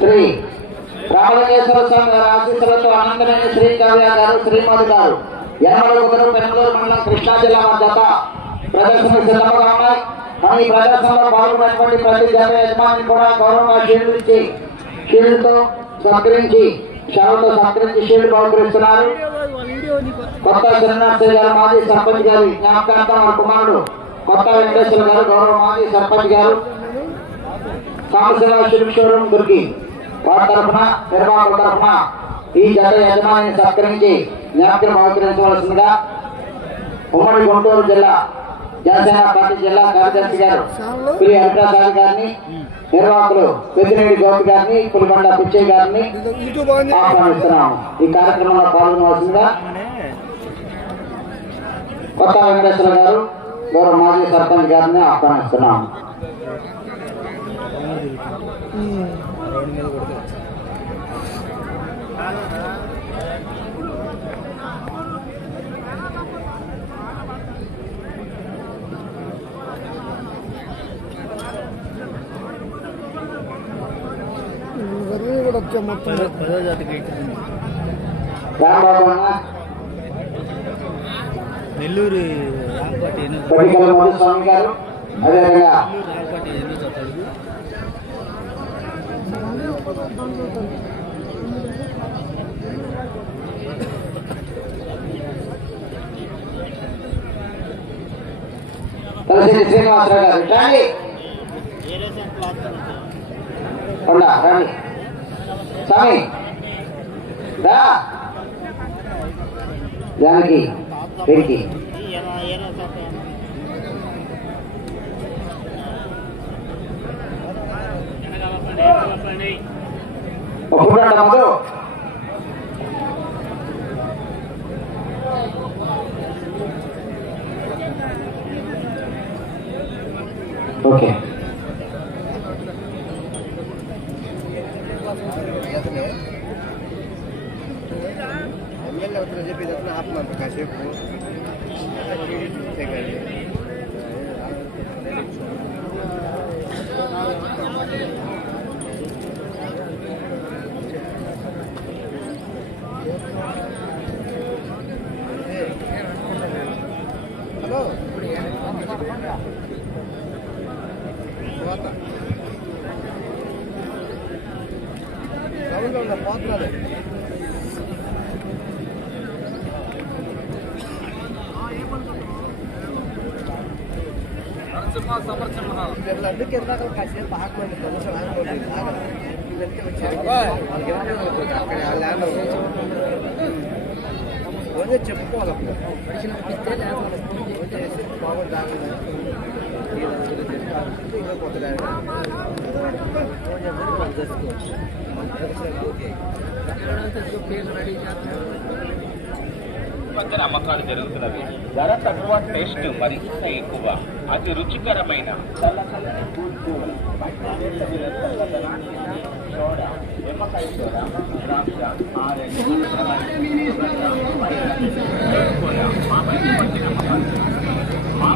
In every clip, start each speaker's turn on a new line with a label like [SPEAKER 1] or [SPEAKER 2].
[SPEAKER 1] శ్రీ రామలింగేశ్వర స్వామి గారి ఆశీస్సులతో అనంతమైన శ్రీ కావ్య గారు శ్రీమతి గారు. యనమడుగురు పెనమలూరు మండలం కృష్ణా జిల్లా మధ్యత ప్రదర్శన సిద్ధంగా ఉన్నాయి. మన ఈ ప్రదర్శనలో పాల్గొన్నటువంటి ప్రతి జన యజమాని కూడా గౌరవంగా క్షీణించి ఇచ్చి షీల్డ్తో సత్కరించి షాలతో సత్కరించి షీల్డ్ బహుకరిస్తున్నారు కొత్త శ్రీనివాస గారు మాజీ సర్పంచ్ గారి జ్ఞాపకార్థం మన కుమారుడు కొత్త వెంకటేశ్వర గారు గౌరవ మాజీ సర్పంచ్ గారు. సాంబశివరావు షోరూమ్ దుర్గి వారి తరఫున నిర్వాహకుల తరఫున ఈ జత యజమానిని సత్కరించి జ్ఞాపకం బహుకరించవలసిందిగా ఉమ్మడి గుంటూరు జిల్లా జనసేన పార్టీ జిల్లా కార్యదర్శి గారు శ్రీ హరిప్రసాద్ గారిని నిర్వాహకులు పెద్దిరెడ్డి గోపి గారిని పులిబండ పిచ్చయ్య గారిని ఆహ్వానిస్తున్నాము ఈ కార్యక్రమంలో పాల్గొనవలసిందిగా కొత్త వెంకటేశ్వర గారు గౌరవ మాజీ సర్పంచ్ గారిని ఆహ్వానిస్తున్నాము
[SPEAKER 2] ఇవన్నీ కూడా వచ్చాయి మొత్తం.
[SPEAKER 3] పదో జాతికి అవుతుంది
[SPEAKER 1] రాంబాబు అన్న
[SPEAKER 3] నెల్లూరు రాంపాటి ఎన్నో
[SPEAKER 1] పట్టికల మధుస్వామి గారు అదేవిధంగా
[SPEAKER 3] నెల్లూరు రాంపాటి ఎన్నో చదువు
[SPEAKER 1] తలసిరి శ్రీనివాసరావు గారు రండి ఉండా రండి. స్వామి రా జానకి పెరికి ఒప్పుకుంటా మధు
[SPEAKER 2] తర్వాత సౌండ్లో ఉన్న కాసేపు ఆగమండి కొంచెం ఆగండి. వీళ్ళంటే వచ్చారు. అక్కడ ఆ ల్యాండ్ చెప్పుకోవాలి అప్పుడు
[SPEAKER 4] మధ్యన అమ్మకాలు జరుగుతున్నవి ధర తక్కువ టేస్ట్ మరింత ఎక్కువ అతి రుచికరమైన చల్ల చల్లని కూల్ కూల్ సోడా నిమ్మకాయ సోడా ద్రాక్ష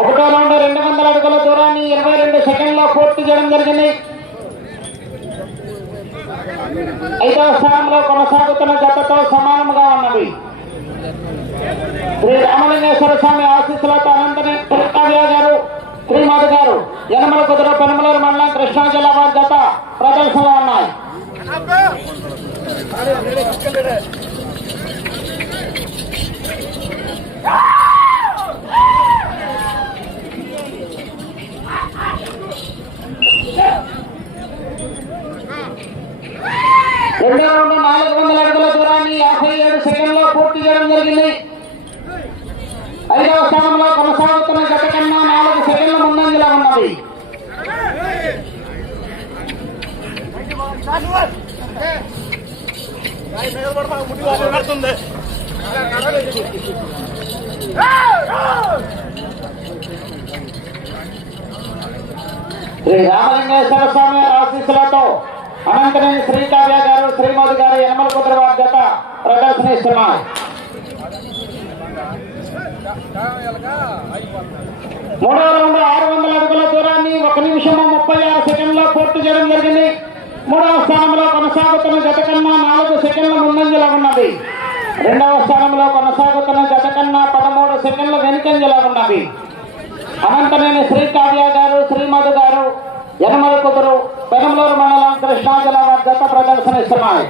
[SPEAKER 1] ఒకటో రౌండ్ రెండు వందల అడుగుల దూరాన్ని ఇరవై రెండు సెకండ్లో పూర్తి చేయడం జరిగింది. ఐదవ స్థానంలో కొనసాగుతున్న జతతో సమానంగా ఉన్నవి శ్రీ రామలింగేశ్వర స్వామి ఆశీస్సులతో అనంతని కృష్ణావ్య గారు శ్రీమతి గారు యనమల కుదురు పెనమలూరు మండలం కృష్ణా జిల్లా వారి జత ప్రదర్శనలో ఉన్నాయి. రెండో రౌండ్ నాలుగు వందల అడుగుల దూరాన్ని యాభై ఏడు సెకండ్లో పూర్తి చేయడం జరిగింది ఐదవ స్థానంలో కొనసాగుతున్న జత కన్నా నాలుగు సెకండ్ల ఉన్నది శ్రీ రామలింగేశ్వర స్వామి ఆశీస్సులతో అనంతనేని శ్రీకావ్య గారు శ్రీమతి గారు యనమల కుదురు వారి జత ప్రదర్శనిస్తున్నారు మూడో రౌండ్ ఆరు వందల అడుగుల దూరాన్ని ఒక నిమిషము ముప్పై ఆరు సెకండ్లో పూర్తి చేయడం జరిగింది. మూడవ స్థానంలో కొనసాగుతున్న గత కన్నా నాలుగు సెకండ్ల ముందంజలో ఉన్నది. రెండవ స్థానంలో కొనసాగుతున్న జత కన్నా పదమూడు సెకండ్ల వెనుకంజలా ఉన్నవి. అనంతమైన శ్రీ కావ్య గారు శ్రీమధు గారు యనమల కుదురు పెనమలూరు మండలం కృష్ణా జిల్లా వారి జత నాలుగు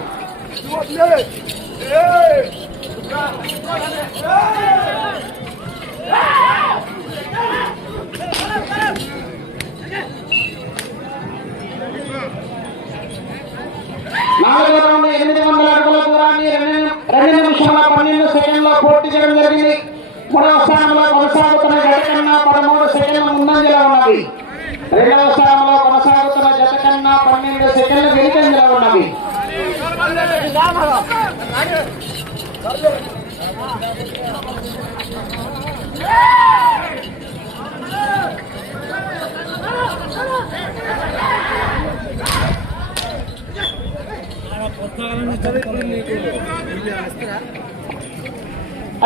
[SPEAKER 1] నాలుగో రౌండ్ ఎనిమిది వందల అడుగుల దూరాన్ని రెండు రెండు సెకండ్లో చేయడం జరిగింది. మూడవ స్థానంలో కొనసాగుతున్న జత కన్నా పదమూడు సెకండ్ల ముందంజలో ఉన్నది రెండవ స్థానంలో కొనసాగుతున్న జత కన్నా పన్నెండు సెకండ్ల వెనుకంజలో ఉన్నది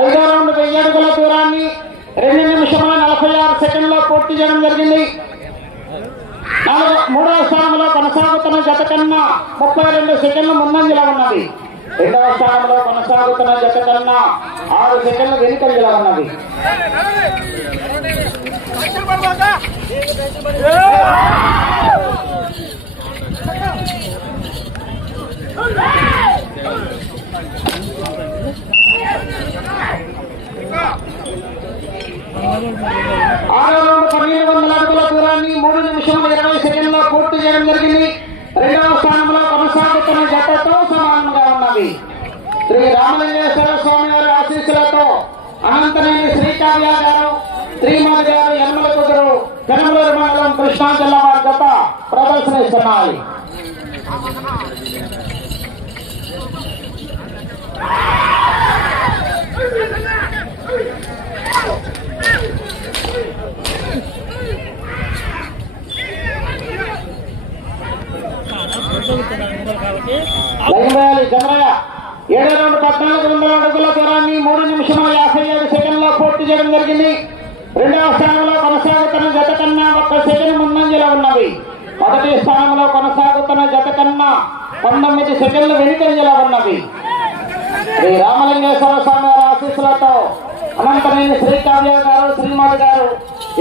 [SPEAKER 1] ఐదో రౌండ్ వెయ్యి అడుగుల దూరాన్ని రెండు నిమిషముల నలభై ఆరు సెకండ్లో పూర్తి చేయడం జరిగింది. మూడవ స్థానంలో కొనసాగుతున్న జత కన్నా ముప్పై రెండు సెకండ్లు ముందంజలా ఉన్నది. రెండవ స్థానంలో కొనసాగుతున్న జత కన్నా ఆరు సెకండ్లు వెనుకంజలా ఉన్నది. ఆరు వందల పన్నెండు వందల అడుగుల దూరాన్ని మూడు నిమిషముల ఇరవై సెకండ్లో పూర్తి చేయడం జరిగింది. రెండవ స్థానంలో కొనసాగుతున్న జతతో సమానంగా ఉన్నది. శ్రీ రామలింగేశ్వర స్వామి వారి ఆశీస్సులతో అనంతనేని శ్రీకావ్య గారు శ్రీమతి గారు యనమల కుదురు పెనమలూరు మండలం కృష్ణా జిల్లా వారి జత ప్రదర్శనిస్తున్నాయి చంద్రయ్య ఏడు రౌండ్ పద్నాలుగు వందల అడుగుల దూరాన్ని మూడు నిమిషముల యాభై ఏడు సెకండ్లో పూర్తి చేయడం జరిగింది. రెండవ స్థానంలో కొనసాగుతున్న జత కన్నా ఒక్క సెకండ్ ముందంజలో ఉన్నది. మొదటి స్థానంలో కొనసాగుతున్న జత కన్నా పంతొమ్మిది సెకండ్లు వెనుకంజలో ఉన్నవి శ్రీ రామలింగేశ్వర స్వామి వారి ఆశీస్సులతో అనంతనేని శ్రీకావ్య గారు శ్రీమతి గారు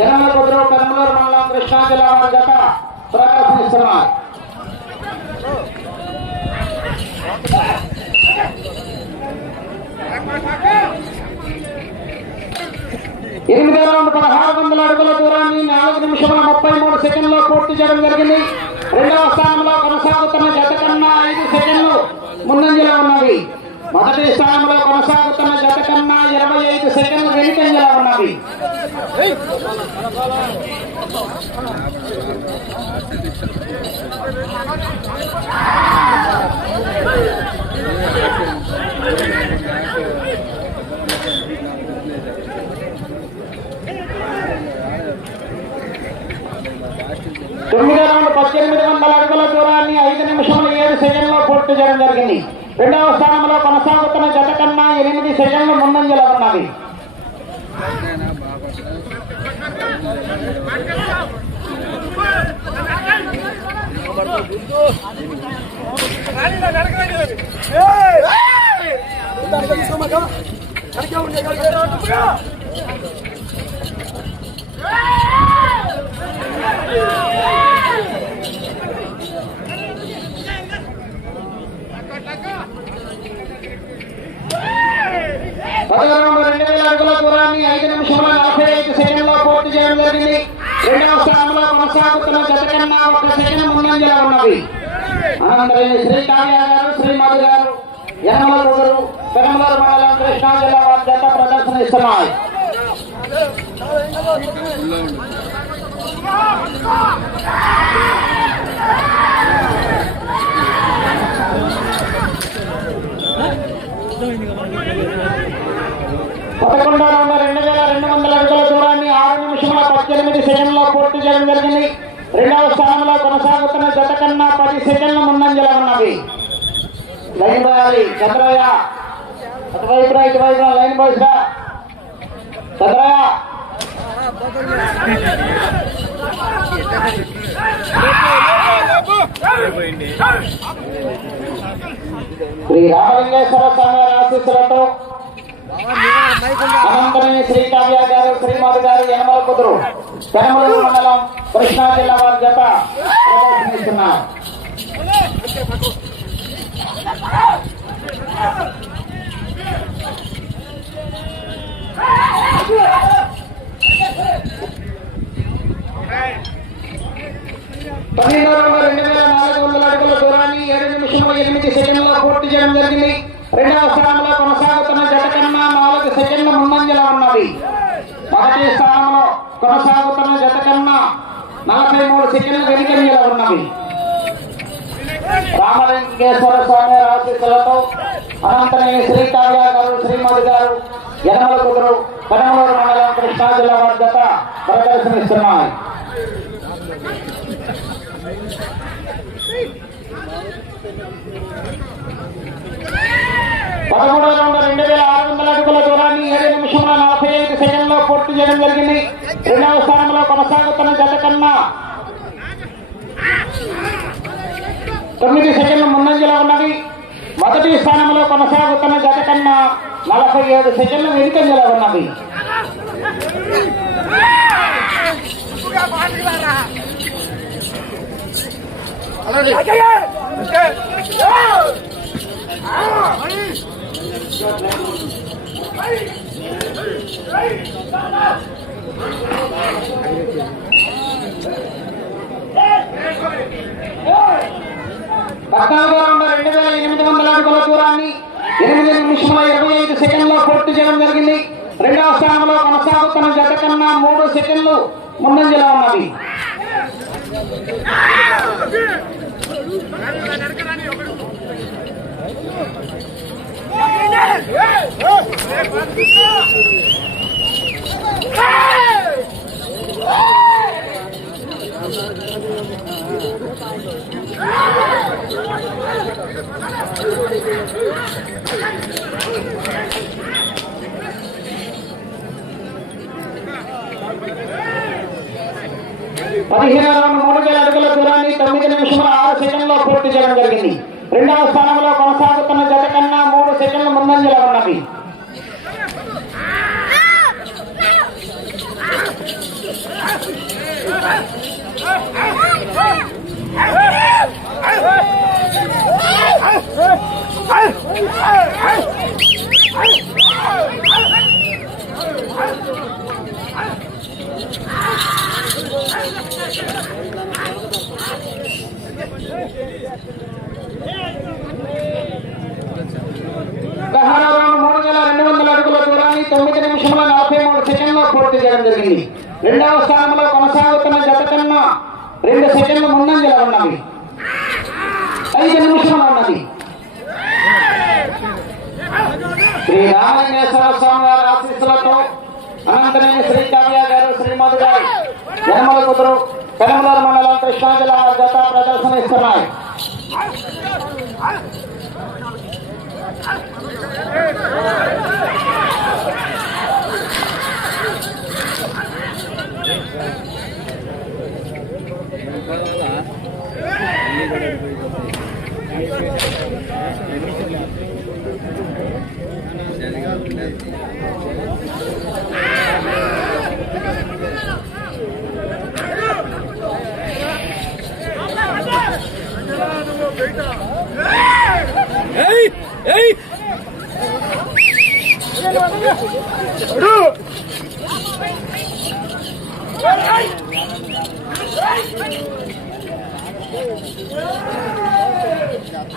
[SPEAKER 1] ఎనమల కుదురు పెనమలూరు మండలం కృష్ణా జిల్లా వారి జత ప్రదర్శనిస్తున్నారు ఎనిమిది రెండు పదహారు వందల అడుగుల దూరాన్ని నాలుగు నిమిషముల ముప్పై మూడు సెకండ్లో పూర్తి చేయడం జరిగింది. రెండవ స్థానంలో కొనసాగుతున్న జత కన్నా ఐదు సెకండ్లు ముందంజలో ఉన్నది మొదటి స్థానంలో కొనసాగుతున్న జత కన్నా ఇరవై ఐదు సెకండ్లు వెనుకంజలా ఉన్నది తొమ్మిది రౌండ్ పద్దెనిమిది వందల అడుగుల దూరాన్ని ఐదు నిమిషముల ఏడు సెకండ్లో పూర్తి చేయడం జరిగింది. రెండవ స్థానంలో కొనసాగుతున్న జత కన్నా ఎనిమిది సెకండ్లు ముందంజలో ఉన్నవి పదహారు రెండు వేల అడుగుల దూరాన్ని ఐదు నిమిషముల నలభై ఐదు సెకండ్లో పూర్తి చేయడం జరిగింది. రెండవ స్థానంలో కొనసాగుతున్న జత కన్నా ఒక సెకండ్ ముందంజలో ఉన్నవి అనంతరం శ్రీ కావ్య గారు శ్రీ మధు గారు యనమల గారు పెనమలూరు మండలం కృష్ణా జిల్లా వారి ప్రదర్శన ఇస్తున్నాయి పదకొండవ రౌండ్ రెండు వేల రెండు వందల అడుగుల దూరాన్ని ఆరు నిమిషముల పద్దెనిమిది సెకండ్లో పూర్తి చేయడం జరిగింది. రెండవ స్థానంలో కొనసాగుతున్న జత కన్నా పది సెకండ్ల ముందంజల ఉన్నది లైన్ బాయాలి చంద్రయ్య. అటువైపు ఇటువైపు లైన్ బాయ్స్ చంద్రయ్య. శ్రీ రామలింగేశ్వర స్వామి ఆశీస్సులతో అనంతరం శ్రీ కావ్య గారు శ్రీమతి గారు యనమల కుదురు పెనమలూరు మండలం కృష్ణా జిల్లా వారి జత ప్రదర్శనిస్తున్నారు పదిహేను రెండు వేల నాలుగు వందల అడుగుల దూరాన్ని ఏడు ఎనిమిది సెకండ్లో పూర్తి చేయడం జరిగింది. రెండవ స్థానంలో కొనసాగుతున్న జత నాలుగు సెకండ్ల ముందంజలో ఉన్నది. మొదటి స్థానంలో కొనసాగుతున్న జత కన్నా నలభై మూడు సెకండ్ల వెనుకంజలో ఉన్నవి. రామలింగేశ్వర స్వామి ఆశీస్సులతో అనంతరం శ్రీ కావ్య గారు శ్రీమతి గారు యనమల కుదురు కనమలూరు మండలం కృష్ణా జిల్లా వారి జత ప్రదర్శనిస్తున్నాయి. పదమూడవ రౌండ్ రెండు వేల ఆరు వందల అడుగుల దూరాన్ని ఏడు నిమిషముల నలభై ఐదు సెకండ్లో పూర్తి చేయడం జరిగింది. రెండవ స్థానంలో కొనసాగుతున్న జత కన్నా తొమ్మిది సెకండ్ల ముందంజలో ఉన్నవి మొదటి స్థానంలో కొనసాగుతున్న జత కన్నా నలభై ఏడు సెకండ్ల వెనుకంజలో ఉన్నవి పద్నాలుగో రెండు వేల ఎనిమిది వందల అడుగుల దూరాన్ని ఎనిమిది నిమిషముల ఇరవై ఐదు సెకండ్లో పూర్తి చేయడం జరిగింది. రెండవ స్థానంలో కొనసాగుతున్న జత కన్నా మూడు సెకండ్లు ముందంజలో ఉన్నది. పదిహేను రౌండ్ మూడు వేల అడుగుల దూరాన్ని తొమ్మిది నిమిషముల ఆరు సెకండ్లో పూర్తి చేయడం జరిగింది రెండవ స్థానంలో కొనసాగుతున్న జత కన్నా మూడు సెకండ్లు ముందంజలో ఉన్నది పదహారవ రౌండ్ మూడు వేల రెండు వందల అడుగుల దూరాన్ని తొమ్మిది నిమిషముల నలభై మూడు సెకండ్లో పూర్తి చేయడం జరిగింది రెండవ స్థానంలో కొనసాగుతున్న జత కన్నా రెండు సెకండ్ల ముందంజలో ఉన్నవి ఐదు నిమిషములు ఉన్నది శ్రీ రామలింగేశ్వర స్వామి వారి ఆశీస్సులతో అనంతనేని శ్రీ కావ్య గారు శ్రీమతి గారు యనమల కుదురు పెనమలూరు మండలం కృష్ణా జిల్లా వారి జత ప్రదర్శన ఇస్తున్నాయి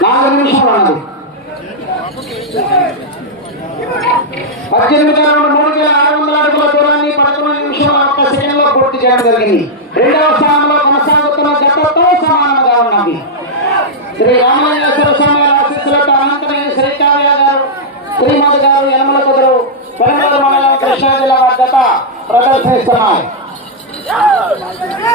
[SPEAKER 1] నాలుగు నిమిషాలు అన్నది పద్దెనిమిది రౌండ్ మూడు వేల ఆరు వందల అడుగుల దూరాన్ని పదకొండు నిమిషాల ఒక్క సెకండ్లో పూర్తి చేయడం జరిగింది. రెండవ స్థానంలో కొనసాగుతున్న గతంతో సమానంగా ఉన్నది. శ్రీ రామలింగేశ్వర స్వామి వారి ఆశీస్సులతో అనంతమైన శ్రీకావ్య గారు శ్రీమతి గారు యనమల కుదురు పెరంగూరు మండలం కృష్ణా జిల్లా గత ప్రదర్శిస్తున్నారు ప్రదర్శనిస్తున్నాయి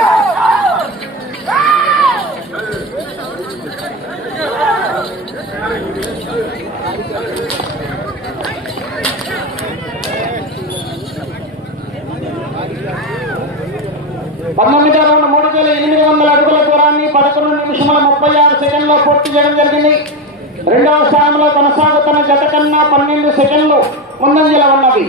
[SPEAKER 1] పంతొమ్మిది రౌండ్ మూడు వేల ఎనిమిది వందల అడుగుల దూరాన్ని పదకొండు నిమిషముల ముప్పై ఆరు సెకండ్లో పూర్తి చేయడం జరిగింది. రెండవ స్థానంలో కొనసాగుతున్న జత కన్నా పన్నెండు సెకండ్లు ముందంజల ఉన్నది.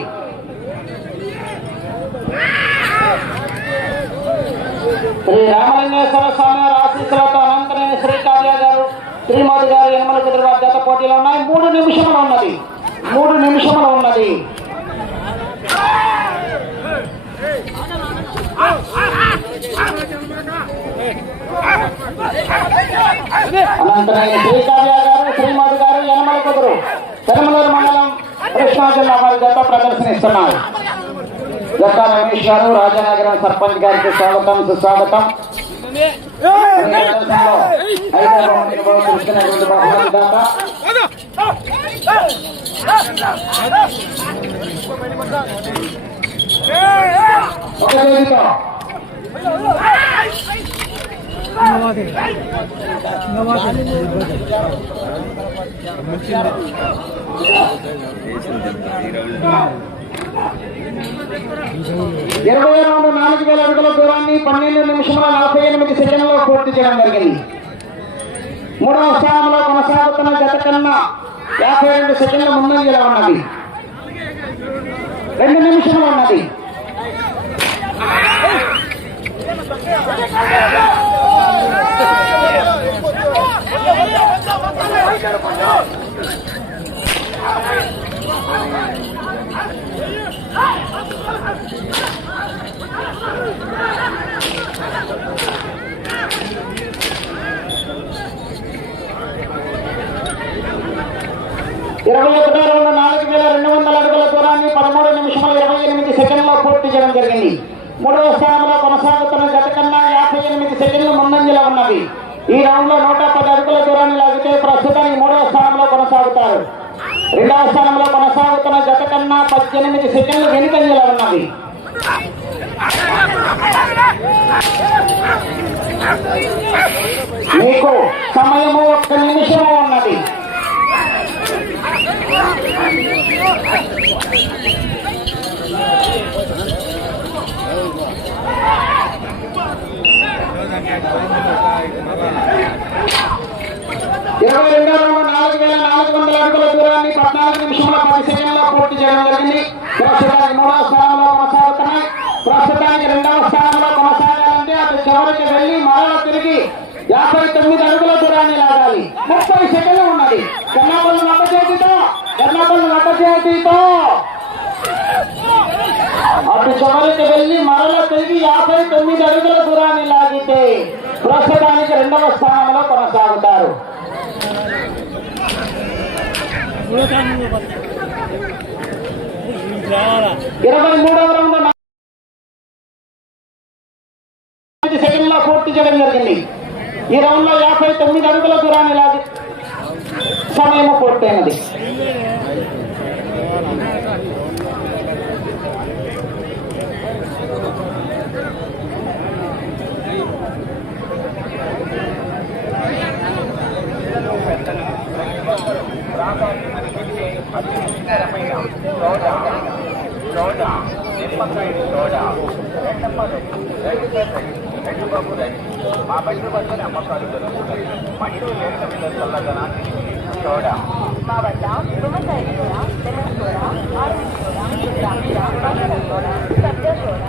[SPEAKER 1] శ్రీ రామలింగేశ్వర స్వామి వారి ఆశీస్సులతో అనంతరం శ్రీకార్య గారు శ్రీమతి గారు యనమల కుదురు జత పోటీలో ఉన్నాయి. మూడు నిమిషములు ఉన్నది. మూడు నిమిషములు ఉన్నది. అనంతమైన శ్రీకావ్య గారు శ్రీమతి గారు యనమల కుదురు తిరుమలూరు మండలం కృష్ణా జిల్లా వారి జత ప్రదర్శనిస్తున్నారు. జత రమేష్ గారు రాజనగరం సర్పంచ్ గారికి స్వాగతం సుస్వాగతం. ఒక ఇరవై రెండు నాలుగు వేల అడుగుల దూరాన్ని పన్నెండు నిమిషముల నలభై ఎనిమిది సెకండ్లో పూర్తి చేయడం జరిగింది. మూడవ స్థానంలో కొనసాగుతున్న గత కన్నా యాభై రెండు సెకండ్ల ముందంజలో ఉన్నది. రెండు నిమిషములు ఉన్నది. ఇరవై ఒకటో రెండు నాలుగు వేల రెండు వందల అడుగుల దూరాన్ని పదమూడు నిమిషముల ఇరవై ఎనిమిది సెకండ్లో పూర్తి చేయడం జరిగింది మూడవ స్థానంలో కొనసాగుతున్న గత కన్నా యాభై ఎనిమిది సెకండ్లు ముందంజలో ఉన్నది ఈ రౌండ్లో నూట పది అడుగుల దూరాన్ని లాగితే ప్రస్తుతానికి మూడవ స్థానంలో కొనసాగుతారు. రెండవ స్థానంలో కొనసాగుతున్న గత కన్నా పద్దెనిమిది సెకండ్లు వెనుకంజలో ఉన్నది మీకు సమయము ఒక్క నిమిషము ఉన్నది. ఇరవై రెండో రౌండ్ నాలుగు వేల నాలుగు వందల అడుగుల దూరాన్ని పద్నాలుగు నిమిషముల పది సెకండ్లో పూర్తి చేయడం జరిగింది. ప్రస్తుతానికి మూడవ స్థానంలో కొనసాగుతున్నాయి. ప్రస్తుతానికి రెండవ స్థానంలో కొనసాగాలంటే అటు చివరికి వెళ్ళి మరల తిరిగి యాభై తొమ్మిది అడుగుల దూరాన్ని లాగాలి. ముప్పై సెకండ్లు ఉన్నది. కర్ణాపల్లి నడ్డ చేతితో కర్ణాపల్లి నడ్డ చేతితో అటు చివరికి వెళ్ళి మరల తిరిగి యాభై తొమ్మిది అడుగుల దూరాన్ని లాగితే ప్రస్తుతానికి రెండవ స్థానంలో కొనసాగుతారు. ఇరవై మూడవ రౌండ్ సెకండ్లో పూర్తి చేయడం జరిగింది. ఈ రౌండ్లో యాభై తొమ్మిది అడుగుల దూరాన్ని లాగి సమయం పూర్తయినది.
[SPEAKER 4] మా బండి వద్దనే అమ్మకాలు జరుగుతున్నాయి మంచి వేసిన చల్లదనాన్ని
[SPEAKER 5] మా వద్ద కూర కూర ఆరెంజ్ కూర ద్రాక్ష బంగాళ కూర సబ్జా కూర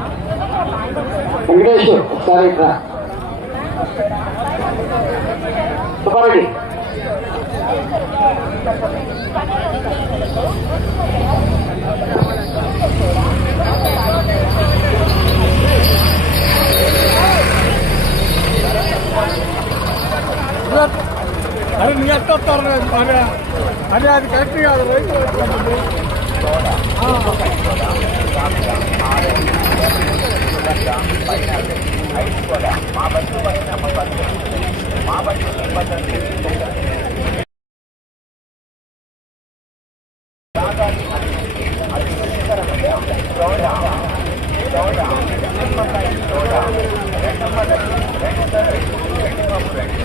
[SPEAKER 2] అరే నీ ఎట్లా అరే అరే అది కరెక్ట్ కాదు రైతు
[SPEAKER 4] మా బండి మా బండి వద్దనే అమ్మకాలు జరుగుతున్నాయి మంచి వేసిన మీద చల్లదనాన్ని సోడా
[SPEAKER 5] మా వద్ద నిమ్మకాయ కూర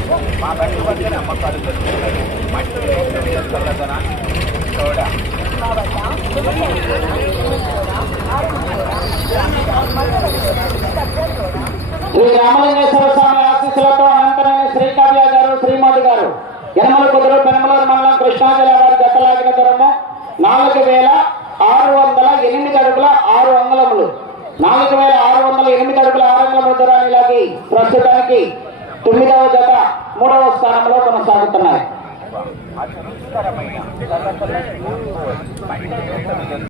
[SPEAKER 5] లెమన్ మా ఆరెంజ్ కూర అమ్మకాలు బంగాళ మట్టి సబ్జా చోడ
[SPEAKER 1] శ్రీ రామలింగేశ్వర స్వామి ఆశీస్సులతో అనంతమైన శ్రీకావ్య గారు శ్రీమతి గారు. యనమల కుదురు పెనమలూరు మండలం కృష్ణా జిల్లా వారి దత్తలాగిన దూరము. నాలుగు వేల ఆరు వందల ఎనిమిది అడుగుల ఆరు అంగుళములు నాలుగు వేల ఆరు వందల ఎనిమిది అడుగుల ఆరు అంగుళముల దూరాన్ని లాగి ప్రస్తుతానికి తొమ్మిదవ జత మూడవ స్థానంలో కొనసాగుతున్నాయి